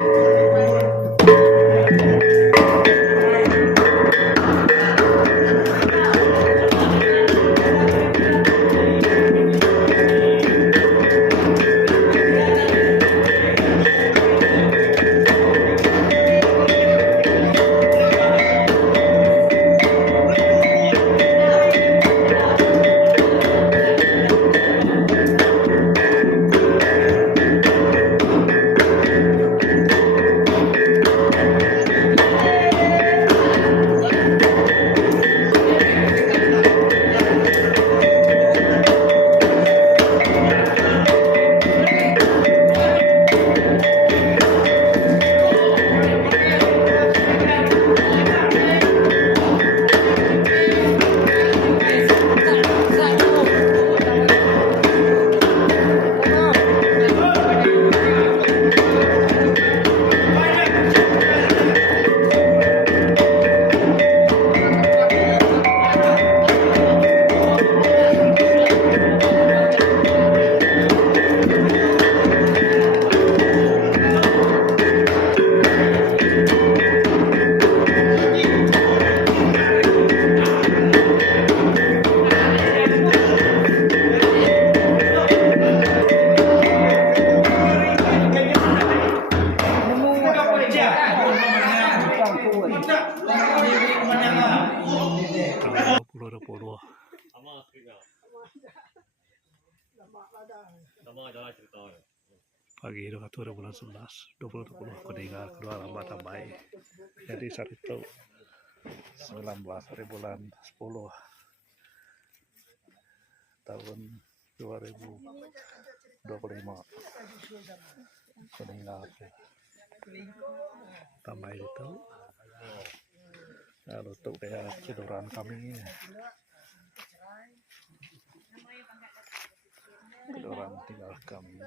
2020 pagi 21 bulan 11 2020 Kuningan kedua lambat tambai jadi saat itu 19 hari bulan 10 tahun 2025 Kuningan tambai itu lalu tuh kayak cedoran kami cedoran tinggal kami